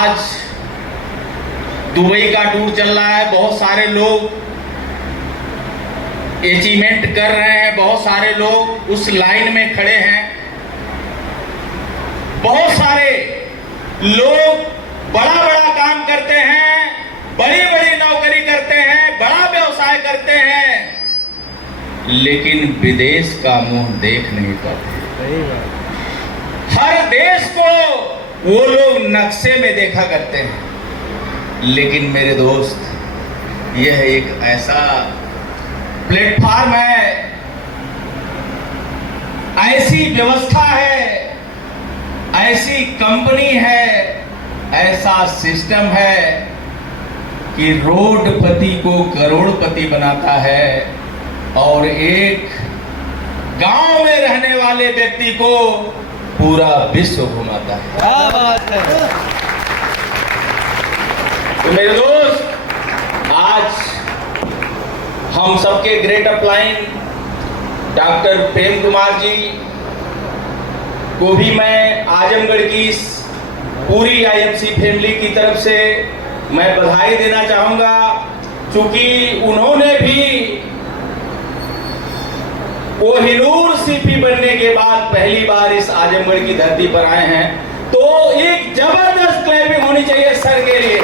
आज दुबई का टूर चल रहा है, बहुत सारे लोग अचीवमेंट कर रहे हैं, बहुत सारे लोग उस लाइन में खड़े हैं, बहुत सारे लोग बड़ा बड़ा काम करते हैं, बड़ी बड़ी नौकरी करते हैं, बड़ा व्यवसाय करते हैं, लेकिन विदेश का मुंह देख नहीं पाते। हर देश को वो लोग नक्शे में देखा करते हैं, लेकिन मेरे दोस्त, यह एक ऐसा प्लेटफॉर्म है, ऐसी व्यवस्था है, ऐसी कंपनी है, ऐसा सिस्टम है कि रोडपति को करोड़पति बनाता है और एक गांव में रहने वाले व्यक्ति को पूरा विश्व घुमाता है। क्या बात है। तो मेरे दोस्त, आज हम सबके great upline doctor Prem Kumar ji को भी मैं आजमगढ़ की इस पूरी आईएमसी फैमिली की तरफ से मैं बधाई देना चाहूंगा, क्योंकि उन्होंने भी कोहिनूर सीपी बनने के बाद पहली बार इस आजमगढ़ की धरती पर आए हैं, तो एक जबरदस्त क्लैपिंग होनी चाहिए सर के लिए।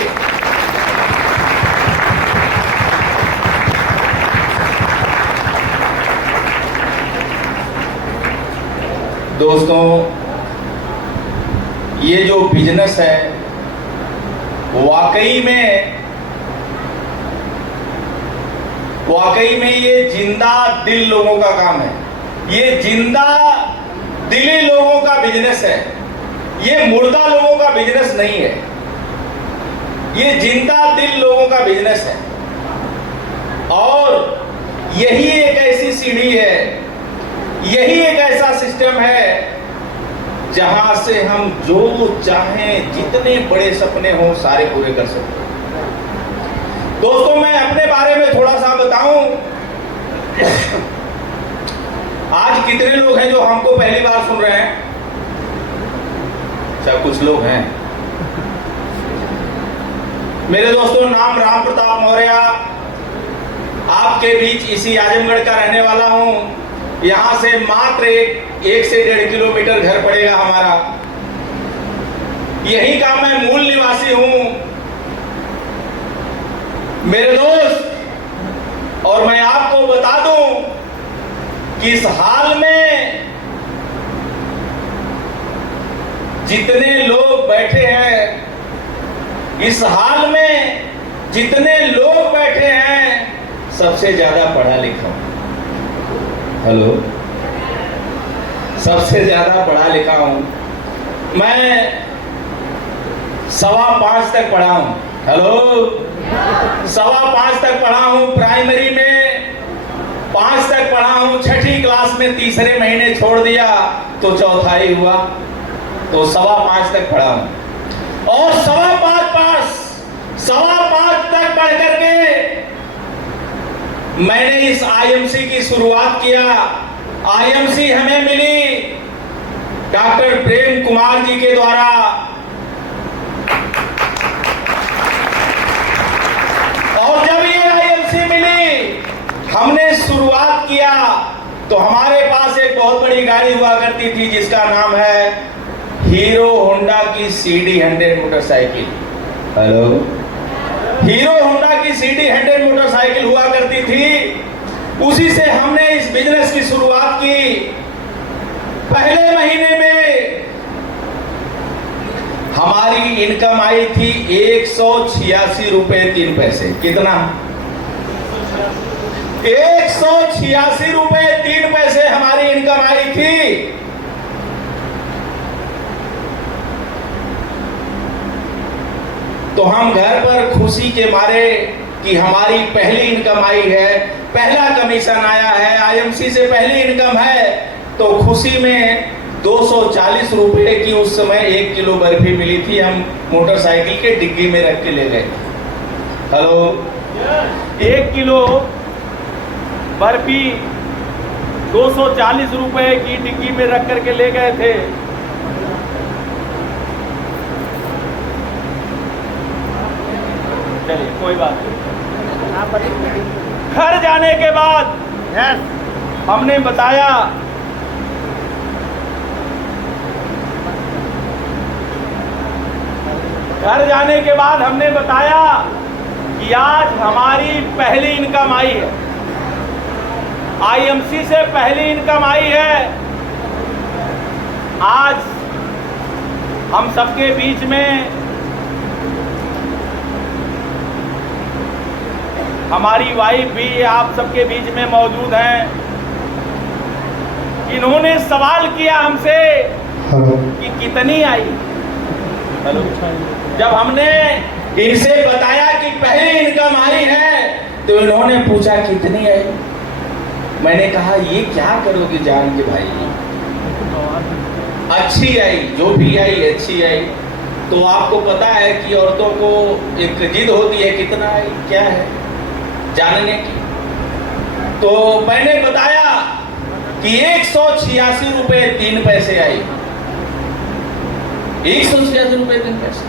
दोस्तों, ये जो बिजनेस है वाकई में ये जिंदा दिल लोगों का काम है, ये जिंदा दिली लोगों का बिजनेस है, ये मुर्दा लोगों का बिजनेस नहीं है, ये जिंदा दिल लोगों का बिजनेस है। और यही एक ऐसी सीढ़ी है, यही एक ऐसा सिस्टम है जहां से हम जो चाहें, जितने बड़े सपने हो सारे पूरे कर सकते हैं। दोस्तों, मैं अपने बारे में थोड़ा सा बताऊं। आज कितने लोग हैं जो हमको पहली बार सुन रहे हैं? अच्छा, कुछ लोग हैं। मेरे दोस्तों, नाम राम प्रताप मौर्य, आपके बीच इसी आजमगढ़ का रहने वाला हूं। यहां से मात्र एक से 1.5 किलोमीटर घर पड़ेगा हमारा। यहीं का मैं मूल निवासी हूं मेरे दोस्त। और मैं आपको बता दूं कि इस हाल में जितने लोग बैठे हैं, इस हाल में जितने लोग बैठे हैं, सबसे ज्यादा पढ़ा लिखा हूं। हेलो, सबसे ज्यादा पढ़ा लिखा हूं मैं। 5.25 तक पढ़ा हूं। हेलो, 5.25 तक पढ़ा हूं प्राइमरी में, 5 तक पढ़ा हूं, 6ठी क्लास में तीसरे महीने छोड़ दिया तो चौथाई हुआ, तो 5.25 तक पढ़ा हूं। और 5.5 तक पढ़ करके मैंने इस आईएमसी की शुरुआत किया। आईएमसी हमें मिली डॉक्टर प्रेम कुमार जी के द्वारा। और जब ये आईएमसी मिली, हमने शुरुआत किया तो हमारे पास एक बहुत बड़ी गाड़ी हुआ करती थी जिसका नाम है हीरो होंडा की CD100 motorcycle. Hello, hero Honda की CD100 मोटरसाइकिल हुआ करती थी। उसी से हमने इस बिजनेस की शुरुआत की। पहले महीने में हमारी इनकम आई थी 186 रुपए 3 पैसे। कितना? 186 रुपए 3 पैसे हमारी इनकम आई थी। तो हम घर पर खुशी के मारे कि हमारी पहली इनकम आई है, पहला कमीशन आया है, आईएमसी से पहली इनकम है, तो खुशी में 240 रुपए की उस समय 1 किलो बर्फी मिली थी। हम मोटरसाइकिल के डिग्गी में रख के ले गए। हेलो, 1 किलो बर्फी 240 रुपए की डिग्गी में रख करके ले गए थे। चलिए कोई बात नहीं। घर जाने के बाद हमने बताया कि आज हमारी पहली इनकम आई है, आईएमसी से पहली इनकम आई है। आज हम सबके बीच में हमारी वाइफ भी आप सबके बीच में मौजूद हैं। इन्होंने सवाल किया हमसे कि कितनी आई। हेलो, जब हमने इनसे बताया कि पहली इनकम आई है तो इन्होंने पूछा कितनी आई। मैंने कहा ये क्या करोगे जान के भाई, अच्छी आई, जो भी आई अच्छी आई। तो आपको पता है कि औरतों को एक जिद होती है कितना आई क्या है जानने की। तो मैंने बताया कि 186 रुपए 3 पैसे आई। 186 रुपए 3 पैसे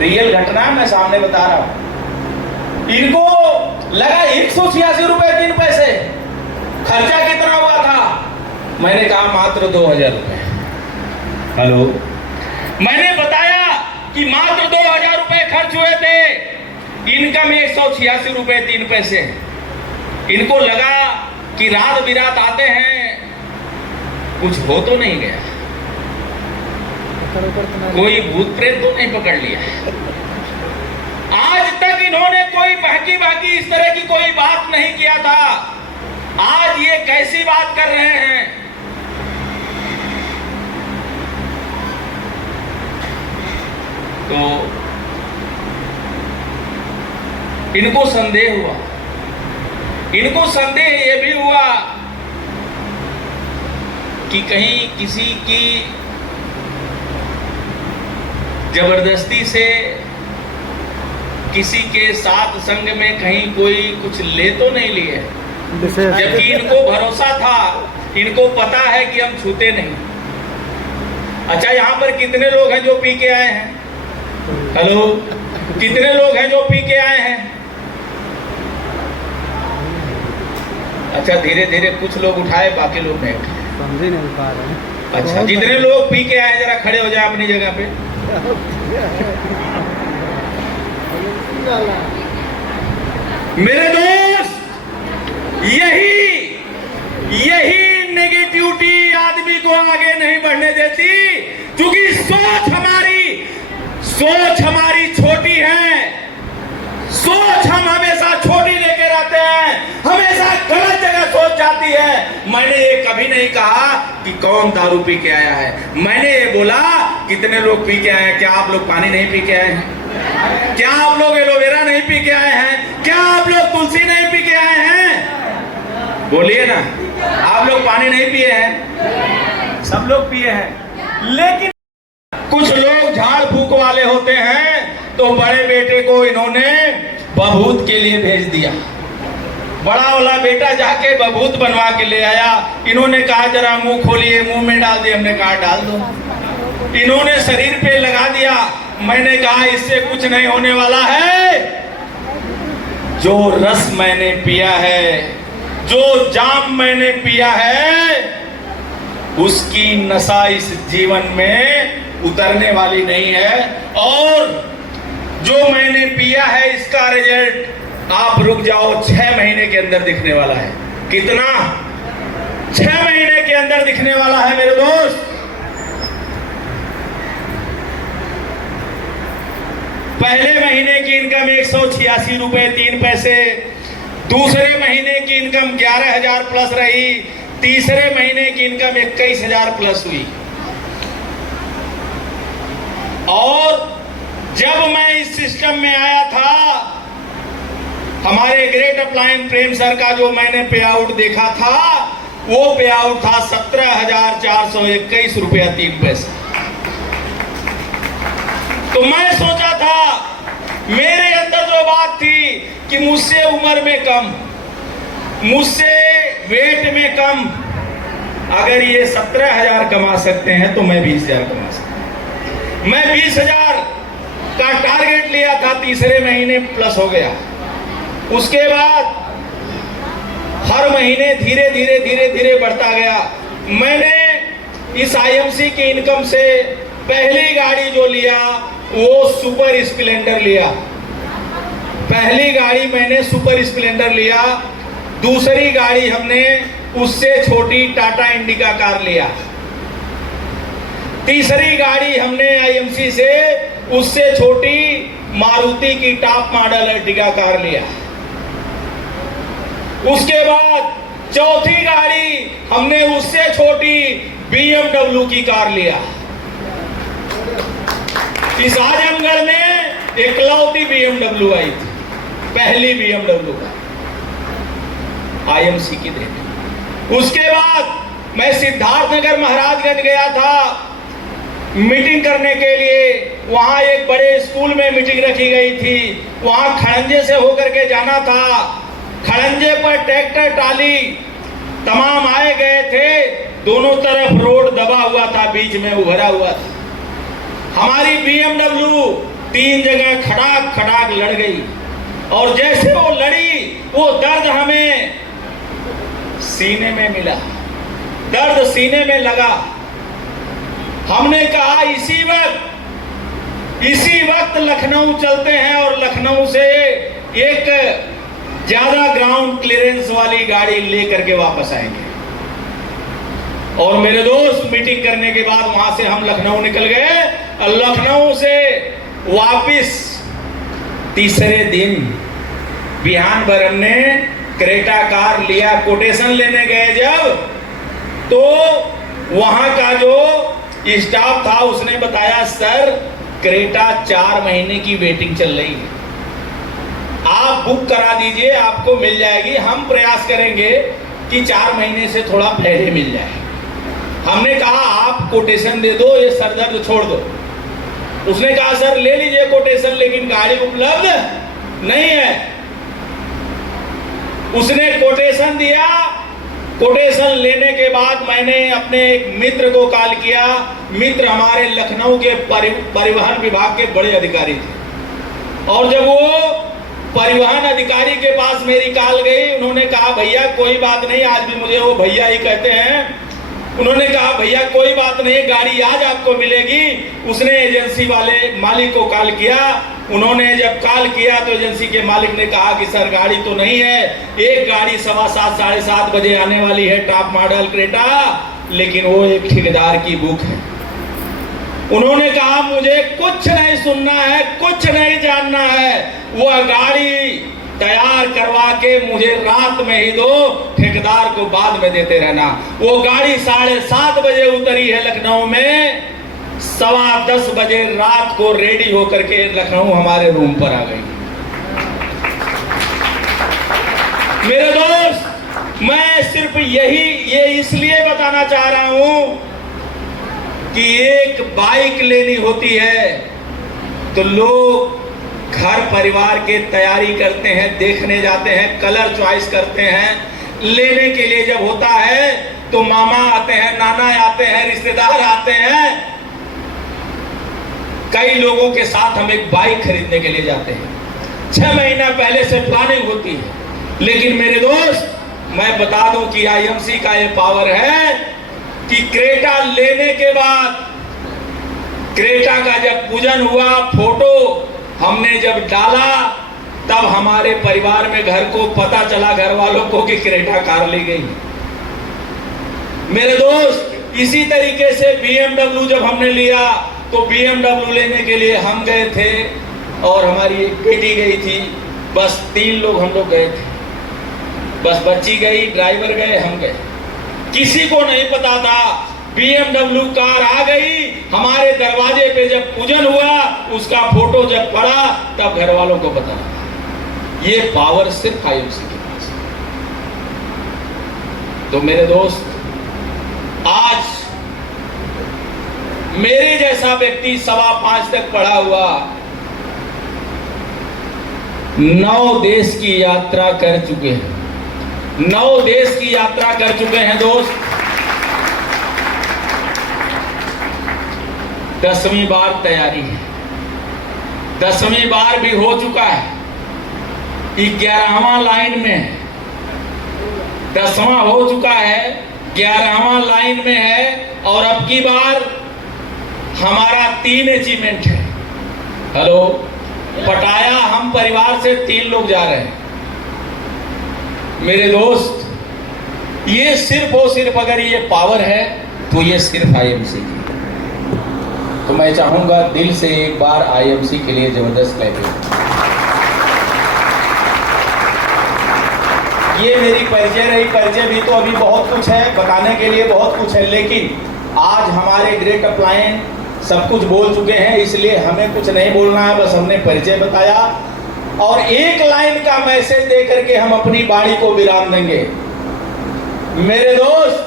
रियल घटना मैं सामने बता रहा हूं। इनको लगा 186 रुपए 3 पैसे, खर्चा कितना हुआ था? मैंने कहा मात्र 2000 रुपए। हेलो, मैंने बताया कि मात्र 2000 रुपए खर्च हुए थे, इनकम 186 रुपए 3 पैसे। इनको लगा कि रात बिरात आते हैं, कुछ हो तो नहीं गया, कोई भूत प्रेत तो नहीं पकड़ लिया। आज तक इन्होंने कोई बाकी इस तरह की कोई बात नहीं किया था। आज ये कैसी बात कर रहे हैं? तो इनको संदेह हुआ, इनको संदेह ये भी हुआ कि कहीं किसी की जबरदस्ती से किसी के साथ संग में कहीं कोई कुछ ले तो नहीं लिए, जबकि इनको भरोसा था, इनको पता है कि हम छूते नहीं। अच्छा, यहाँ पर कितने लोग हैं जो पी के आए हैं? हेलो, कितने लोग हैं जो पी के आए हैं? अच्छा, धीरे धीरे कुछ लोग उठाए, बाकी लोग नहीं उठाए, समझ नहीं पा रहे हैं। अच्छा, जितने लोग पी के आए जरा खड़े हो जाए अपनी जगह पे। मेरे दोस्त, यही नेगेटिविटी आदमी को आगे नहीं बढ़ने देती, क्योंकि सोच हमारी छोटी है। सोच हम हमेशा छोटी लेके रहते हैं, हमेशा गलत जगह सोच जाती है। मैंने ये कभी नहीं कहा कि कौन दारू पी के आया है, मैंने ये बोला कितने लोग पी के आए हैं। क्या आप लोग पानी नहीं पी के आए हैं? क्या आप लोग एलोवेरा नहीं पी के आए हैं? क्या आप लोग तुलसी नहीं पी के आए हैं? बोलिए ना, आप लोग पानी नहीं पिए हैं? सब लोग पिए हैं, लेकिन कुछ लोग झाड़ फूक वाले होते हैं। तो बड़े बेटे को इन्होंने बभूत के लिए भेज दिया। बड़ा वाला बेटा जाके बभूत बनवा के ले आया। इन्होंने कहा जरा मुंह खोलिए, मुंह में डाल दिया। हमने कहा डाल दो। इन्होंने शरीर पे लगा दिया। मैंने कहा इससे कुछ नहीं होने वाला है। जो रस मैंने पिया है, जो जाम मैंने पिया है, उसकी नशा इस जीवन में उतरने वाली नहीं है। और जो मैंने पिया है इसका रिजल्ट आप रुक जाओ, 6 महीने के अंदर दिखने वाला है। कितना? 6 महीने के अंदर दिखने वाला है मेरे दोस्त। पहले महीने की इनकम 186 रुपए 3 पैसे, दूसरे महीने की इनकम 11,000 प्लस रही, तीसरे महीने की इनकम 21,000 प्लस हुई। और जब मैं इस सिस्टम में आया था, हमारे ग्रेट अपलाइन प्रेम सर का जो मैंने पे आउट देखा था, वो पे आउट था 17,421 रुपया 3 पैसे। तो मैं सोचा था, मेरे अंदर जो बात थी कि मुझसे उम्र में कम, मुझसे वेट में कम, अगर ये 17,000 कमा सकते हैं तो मैं 20,000 कमा सकता हूं। मैं 20,000 का टारगेट लिया था, तीसरे महीने प्लस हो गया। उसके बाद हर महीने धीरे धीरे धीरे धीरे बढ़ता गया। मैंने इस आईएमसी की इनकम से पहली गाड़ी जो लिया वो सुपर स्प्लेंडर लिया। पहली गाड़ी मैंने सुपर स्प्लेंडर लिया। दूसरी गाड़ी हमने उससे छोटी टाटा इंडिका कार लिया। तीसरी गाड़ी हमने आईएमसी से उससे छोटी मारुति की टॉप मॉडल अर्टिगा कार लिया। उसके बाद चौथी गाड़ी हमने उससे छोटी बीएमडब्ल्यू की कार लिया। इस आजमगढ़ में इकलौती बीएमडब्ल्यू आई थी, पहली बीएमडब्ल्यू का आईएमसी की देन। उसके बाद मैं सिद्धार्थनगर महाराजगंज गया था मीटिंग करने के लिए। वहां एक बड़े स्कूल में मीटिंग रखी गई थी। वहां खड़ंजे से होकर के जाना था। खड़ंजे पर ट्रैक्टर ट्राली तमाम आए गए थे। दोनों तरफ रोड दबा हुआ था, बीच में उभरा हुआ था। हमारी बीएमडब्ल्यू 3 जगह खड़ाक खड़ाक लड़ गई और जैसे वो लड़ी वो दर्द हमें सीने में मिला, दर्द सीने में लगा। हमने कहा इसी वक्त लखनऊ चलते हैं और लखनऊ से एक ज्यादा ग्राउंड क्लियरेंस वाली गाड़ी लेकर के वापस आएंगे। और मेरे दोस्त मीटिंग करने के बाद वहां से हम लखनऊ निकल गए। लखनऊ से वापस तीसरे दिन बिहान भर हमने क्रेटा कार लिया। कोटेशन लेने गए जब, तो वहां का जो स्टाफ था उसने बताया सर क्रेटा 4 महीने की वेटिंग चल रही है, आप बुक करा दीजिए, आपको मिल जाएगी। हम प्रयास करेंगे कि 4 महीने से थोड़ा पहले मिल जाए। हमने कहा आप कोटेशन दे दो, ये सरदर्द छोड़ दो। उसने कहा सर ले लीजिए कोटेशन, लेकिन गाड़ी उपलब्ध नहीं है। उसने कोटेशन दिया। कोटेशन लेने के बाद मैंने अपने एक मित्र को कॉल किया। मित्र हमारे लखनऊ के परिवहन विभाग के बड़े अधिकारी थे। और जब वो परिवहन अधिकारी के पास मेरी कॉल गई, उन्होंने कहा भैया कोई बात नहीं, आज भी मुझे वो भैया ही कहते हैं। उन्होंने कहा भैया कोई बात नहीं, गाड़ी आज आपको मिलेगी। उसने एजेंसी वाले मालिक को कॉल किया। उन्होंने जब कॉल किया तो एजेंसी के मालिक ने कहा कि सर गाड़ी तो नहीं है, एक गाड़ी 7:15 साढ़े 7 बजे आने वाली है, टॉप मॉडल क्रेटा, लेकिन वो एक ठेकेदार की बुक है। उन्होंने कहा मुझे कुछ नहीं सुनना है, कुछ नहीं जानना है, वह गाड़ी तैयार करवा के मुझे रात में ही दो, ठेकेदार को बाद में देते रहना। वो गाड़ी 7:30 बजे उतरी है लखनऊ में, 10:15 बजे रात को रेडी होकर के लखनऊ हमारे रूम पर आ गई। मेरे दोस्त, मैं सिर्फ ये इसलिए बताना चाह रहा हूं कि एक बाइक लेनी होती है तो लोग घर परिवार के तैयारी करते हैं, देखने जाते हैं, कलर चॉइस करते हैं। लेने के लिए जब होता है तो मामा आते हैं, नाना आते हैं, रिश्तेदार आते हैं। कई लोगों के साथ हम एक बाइक खरीदने के लिए जाते हैं, 6 महीना पहले से प्लानिंग होती है। लेकिन मेरे दोस्त, मैं बता दूं कि आईएमसी का ये पावर है कि क्रेटा लेने के बाद, क्रेटा का जब पूजन हुआ, फोटो हमने जब डाला, तब हमारे परिवार में घर को पता चला, घर वालों को, कि क्रेटा कार ली गई। मेरे दोस्त, इसी तरीके से बीएमडब्ल्यू जब हमने लिया तो बीएमडब्ल्यू लेने के लिए हम गए थे और हमारी एक बेटी गई थी। बस 3 लोग हम लोग गए थे। बस बच्ची गई, ड्राइवर गए, हम गए। किसी को नहीं पता था। बीएमडब्ल्यू कार आ गई, हमारे दरवाजे पे जब पूजन हुआ, उसका फोटो जब पड़ा, तब घर वालों को पता लगा। ये पावर सिर्फ आईएमसी के पास है। तो मेरे दोस्त, आज मेरे जैसा व्यक्ति 5.25 तक पढ़ा हुआ 9 देश की यात्रा कर चुके हैं। 9 देश की यात्रा कर चुके हैं दोस्त। 10वीं बार तैयारी है। 10वीं बार भी हो चुका है, 11वां लाइन में है, 10वां हो चुका है, 11वां लाइन में है, और अब की बार हमारा 3 अचीवमेंट है। हेलो, पटाया हम परिवार से 3 लोग जा रहे हैं। मेरे दोस्त, ये सिर्फ और सिर्फ अगर ये पावर है तो ये सिर्फ आईएमसी की। तो मैं चाहूंगा दिल से एक बार आईएमसी के लिए जबरदस्त क्लैपिंग। ये मेरी परिचय रही। परिचय भी तो अभी बहुत कुछ है, बताने के लिए बहुत कुछ है, लेकिन आज हमारे ग्रेट अपलायन सब कुछ बोल चुके हैं, इसलिए हमें कुछ नहीं बोलना है, बस हमने परिचय बताया और एक लाइन का मैसेज दे करके हम अपनी बाणी को विराम देंगे। मेरे दोस्त,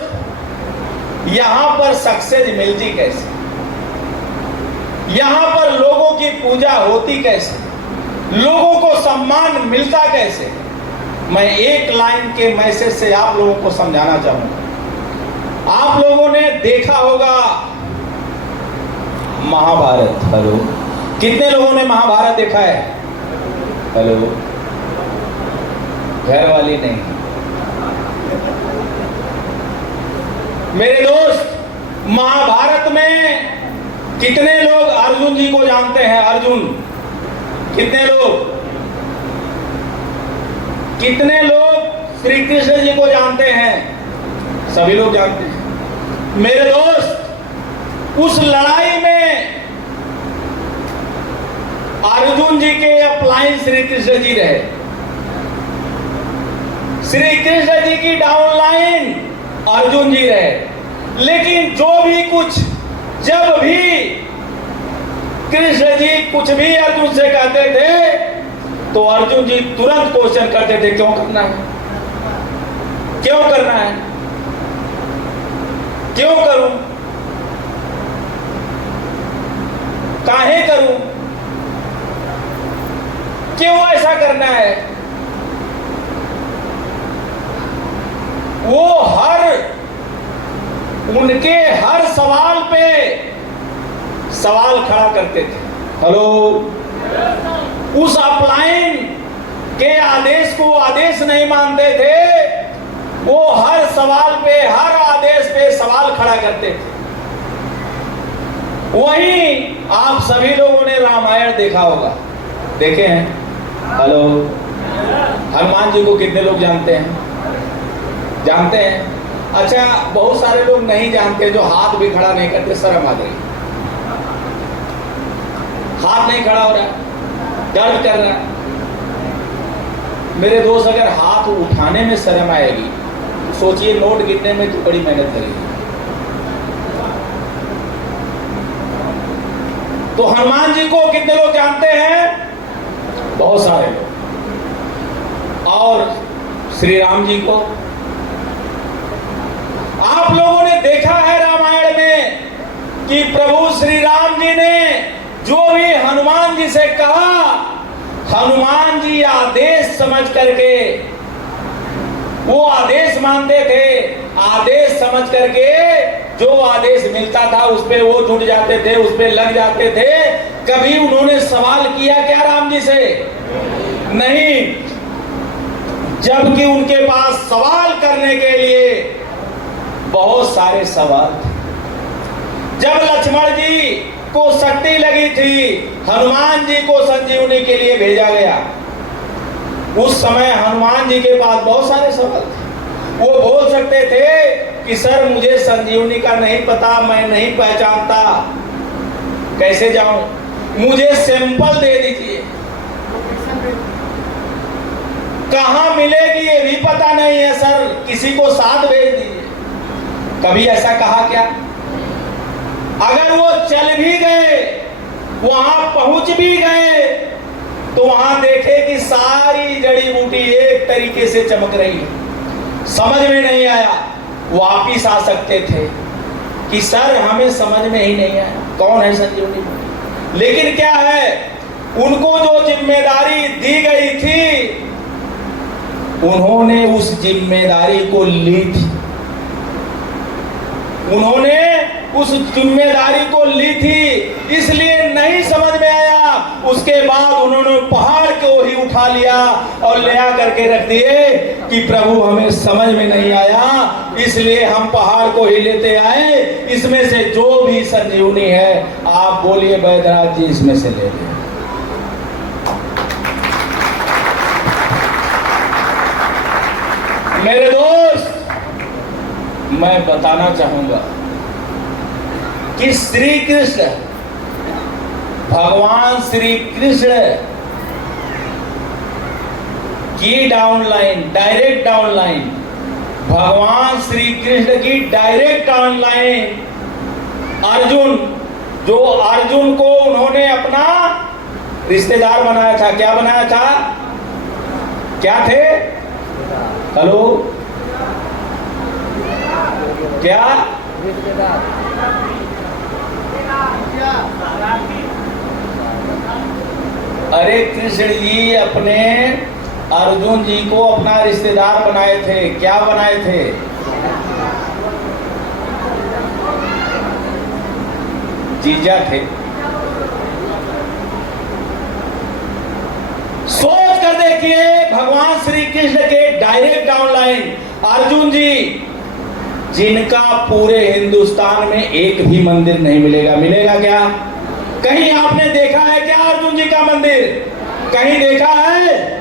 यहां पर सक्सेस मिलती कैसे, यहां पर लोगों की पूजा होती कैसे, लोगों को सम्मान मिलता कैसे, मैं एक लाइन के मैसेज से आप लोगों को समझाना चाहूंगा। आप लोगों ने देखा होगा महाभारत। हेलो, कितने लोगों ने महाभारत देखा है? हेलो, घर वाली नहीं। मेरे दोस्त, महाभारत में कितने लोग अर्जुन जी को जानते हैं? अर्जुन, कितने लोग? कितने लोग श्री कृष्ण जी को जानते हैं? सभी लोग जानते हैं। मेरे दोस्त, उस लड़ाई में अर्जुन जी के अपलाइन श्री कृष्ण जी रहे। श्री कृष्ण जी की डाउनलाइन अर्जुन जी रहे। लेकिन जो भी कुछ, जब भी कृष्ण जी कुछ भी अर्जुन से कहते थे तो अर्जुन जी तुरंत क्वेश्चन करते थे, क्यों करना है, क्यों करना है, क्यों करूं, काहे करूं, क्यों ऐसा करना है। वो उनके हर सवाल पे सवाल खड़ा करते थे। हेलो, उस अपलाइन के आदेश को आदेश नहीं मानते थे, वो हर सवाल पे, हर आदेश पे सवाल खड़ा करते थे। वहीं आप सभी लोगों ने रामायण देखा होगा, देखे हैं? हेलो, हनुमान जी को कितने लोग जानते हैं? जानते हैं? अच्छा, बहुत सारे लोग नहीं जानते, जो हाथ भी खड़ा नहीं करते, शर्म आ गई, हाथ नहीं खड़ा हो रहा, दर्द कर रहा है। मेरे दोस्त, अगर हाथ उठाने में शर्म आएगी, सोचिए नोट गिनने में तो बड़ी मेहनत करेगी। तो हनुमान जी को कितने लोग जानते हैं? बहुत सारे लोग। और श्री राम जी को आप लोगों ने देखा है रामायण में कि प्रभु श्री राम जी ने जो भी हनुमान जी से कहा, हनुमान जी आदेश समझ करके, वो आदेश मानते थे। आदेश समझ करके जो आदेश मिलता था उस पे वो जुट जाते थे, उस पे लग जाते थे। कभी उन्होंने सवाल किया क्या राम जी से? नहीं। जबकि उनके पास सवाल करने के लिए बहुत सारे सवाल थे। जब लक्ष्मण जी को शक्ति लगी थी, हनुमान जी को संजीवनी के लिए भेजा गया, उस समय हनुमान जी के पास बहुत सारे सवाल थे। वो बोल सकते थे कि सर मुझे संजीवनी का नहीं पता, मैं नहीं पहचानता, कैसे जाऊं, मुझे सैंपल दे दीजिए, कहां मिलेगी ये भी पता नहीं है सर, किसी को साथ भेज दीजिए। कभी ऐसा कहा क्या? अगर वो चल भी गए, वहां पहुंच भी गए, तो वहां देखे कि सारी जड़ी बूटी एक तरीके से चमक रही है, समझ में नहीं आया, वापिस आ सकते थे कि सर हमें समझ में ही नहीं आया कौन है संजीवनी। लेकिन क्या है, उनको जो जिम्मेदारी दी गई थी, उन्होंने उस जिम्मेदारी को ली थी, उन्होंने उस जिम्मेदारी को ली थी। इसलिए नहीं समझ में आया, उस उसके बाद उन्होंने पहाड़ को ही उठा लिया और ले आ करके रख दिए कि प्रभु हमें समझ में नहीं आया, इसलिए हम पहाड़ को ही लेते आए, इसमें से जो भी संजीवनी है आप बोलिए बैद्यनाथ जी इसमें से ले लें। मेरे दोस्त, मैं बताना चाहूंगा कि श्री कृष्ण, भगवान श्री कृष्ण की डाउनलाइन, डायरेक्ट डाउनलाइन, भगवान श्री कृष्ण की डायरेक्ट डाउनलाइन अर्जुन, जो अर्जुन को उन्होंने अपना रिश्तेदार बनाया था। क्या बनाया था? क्या थे? हेलो, क्या? अरे कृष्ण जी अपने अर्जुन जी को अपना रिश्तेदार बनाए थे। क्या बनाए थे? जीजा थे। सोच कर देखिए, भगवान श्री कृष्ण के डायरेक्ट डाउनलाइन अर्जुन जी, जिनका पूरे हिंदुस्तान में एक भी मंदिर नहीं मिलेगा। मिलेगा क्या? कहीं आपने देखा है क्या अर्जुन जी का मंदिर? कहीं देखा है?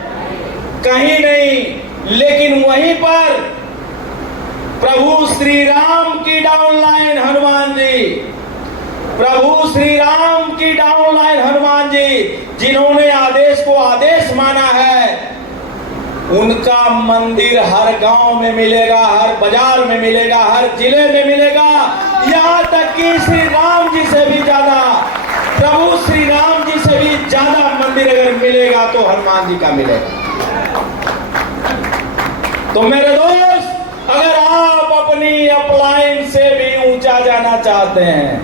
कहीं नहीं। लेकिन वहीं पर प्रभु श्री राम की डाउनलाइन हनुमान जी, प्रभु श्री राम की डाउनलाइन हनुमान जी, जिन्होंने आदेश को आदेश माना है, उनका मंदिर हर गांव में मिलेगा, हर बाजार में मिलेगा, हर जिले में मिलेगा। यहां तक कि श्री राम जी से भी ज्यादा, प्रभु श्री राम जी से भी ज्यादा मंदिर अगर मिलेगा तो हनुमान जी का मिलेगा। तो मेरे दोस्त, अगर आप अपनी अपलाइन से भी ऊंचा जाना चाहते हैं,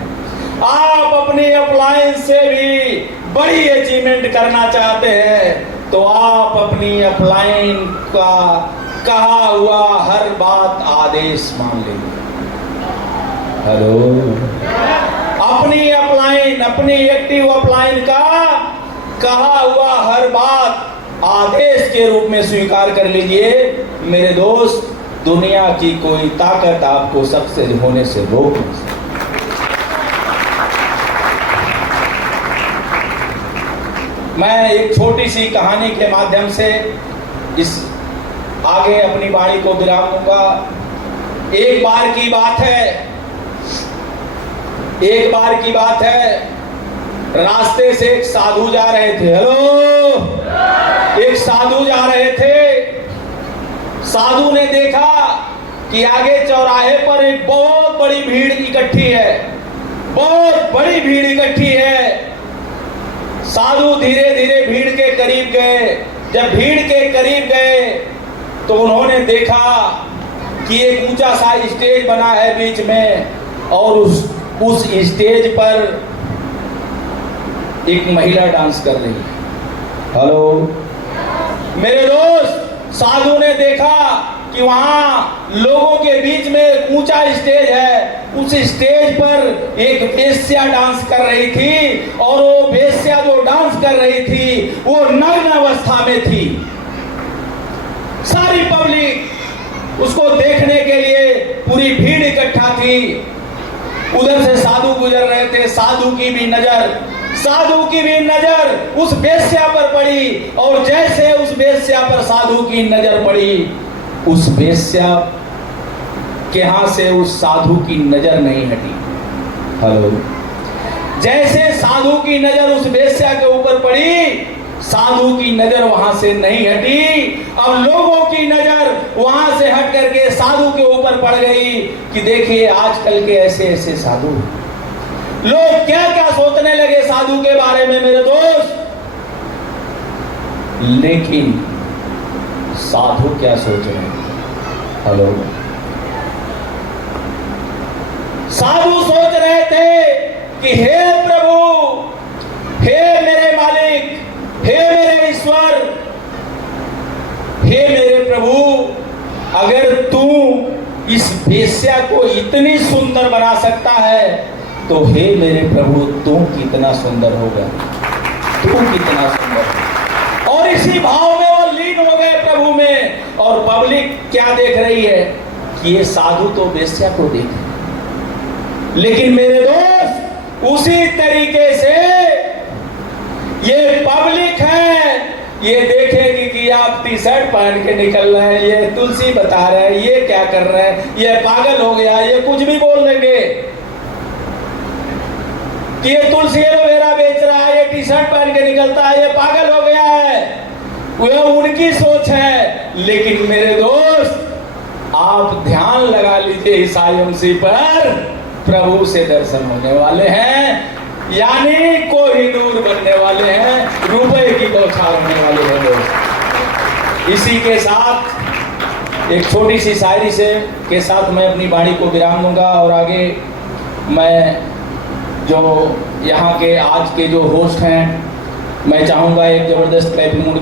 आप अपनी अपलाइन से भी बड़ी अचीवमेंट करना चाहते हैं, तो आप अपनी अपलाइन का कहा हुआ हर बात आदेश मान लीजिए। हेलो, अपनी अपलाइन, अपनी एक्टिव अपलाइन का कहा हुआ हर बात आदेश के रूप में स्वीकार कर लीजिए। मेरे दोस्त, दुनिया की कोई ताकत आपको सबसे होने से रोक नहीं सकती। मैं एक छोटी सी कहानी के माध्यम से इस आगे अपनी वाणी को विराम दूंगा। एक बार की बात है, एक बार की बात है, रास्ते से एक साधु जा रहे थे। हेलो, एक साधु जा रहे थे। साधु ने देखा कि आगे चौराहे पर एक बहुत बड़ी भीड़ इकट्ठी है, बहुत बड़ी भीड़ इकट्ठी है। साधु धीरे धीरे भीड़ के करीब गए। जब भीड़ के करीब गए तो उन्होंने देखा कि एक ऊंचा सा स्टेज बना है बीच में, और उस स्टेज पर एक महिला डांस कर रही है। हेलो मेरे दोस्त, साधु ने देखा कि वहां लोगों के बीच में एक ऊंचा स्टेज है, उस स्टेज पर एक वेश्या डांस कर रही थी, और वो वेश्या जो डांस कर रही थी वो नग्न अवस्था में थी। सारी पब्लिक उसको देखने के लिए पूरी भीड़ इकट्ठा थी। उधर से साधु गुजर रहे थे। साधु की भी नजर उस वेश्या पर पड़ी, और जैसे उस वेश्या पर साधु की नजर पड़ी, उस वेश्या के यहां से उस साधु की नजर नहीं हटी। हेलो, जैसे साधु की नजर उस वेश्या के ऊपर पड़ी, साधु की नजर वहां से नहीं हटी। अब लोगों की नजर वहां से हट करके साधु के ऊपर पड़ गई कि देखिए आजकल के ऐसे ऐसे साधु, लोग क्या क्या सोचने लगे साधु के बारे में मेरे दोस्त। लेकिन साधु क्या सोच रहे हैं? हेलो, साधु सोच रहे थे कि हे प्रभु, हे मेरे मालिक, हे मेरे ईश्वर, हे मेरे प्रभु, अगर तू इस वेश्या को इतनी सुंदर बना सकता है तो हे मेरे प्रभु, तू कितना सुंदर होगा, तू कितना सुंदर। और इसी भाव में वो लीन हो गए प्रभु में। और पब्लिक क्या देख रही है कि ये साधु तो वेश्या को देखे, लेकिन मेरे दोस्त उसी तरीके से ये पब्लिक है, ये देखेगी कि आप टी शर्ट पहन के निकल रहे हैं, ये तुलसी बता रहे हैं, ये क्या कर रहे हैं, ये पागल हो गया, ये कुछ भी बोल देंगे कि ये तुलसी एलोवेरा बेच रहा है, ये टी शर्ट पहन के निकलता है, ये पागल हो गया है। वह उनकी सोच है। लेकिन मेरे दोस्त आप ध्यान लगा लीजिए, ईसाई मसीह पर प्रभु से दर्शन होने वाले हैं, यानी कोहिनूर बनने वाले हैं, रुपए की बौछार होने वाले हैं दोस्त। इसी के साथ एक छोटी सी शायरी से के साथ मैं अपनी वाणी को विराम दूंगा और आगे मैं जो यहाँ के आज के जो होस्ट हैं, मैं चाहूँगा एक जबरदस्त क्लैपिंग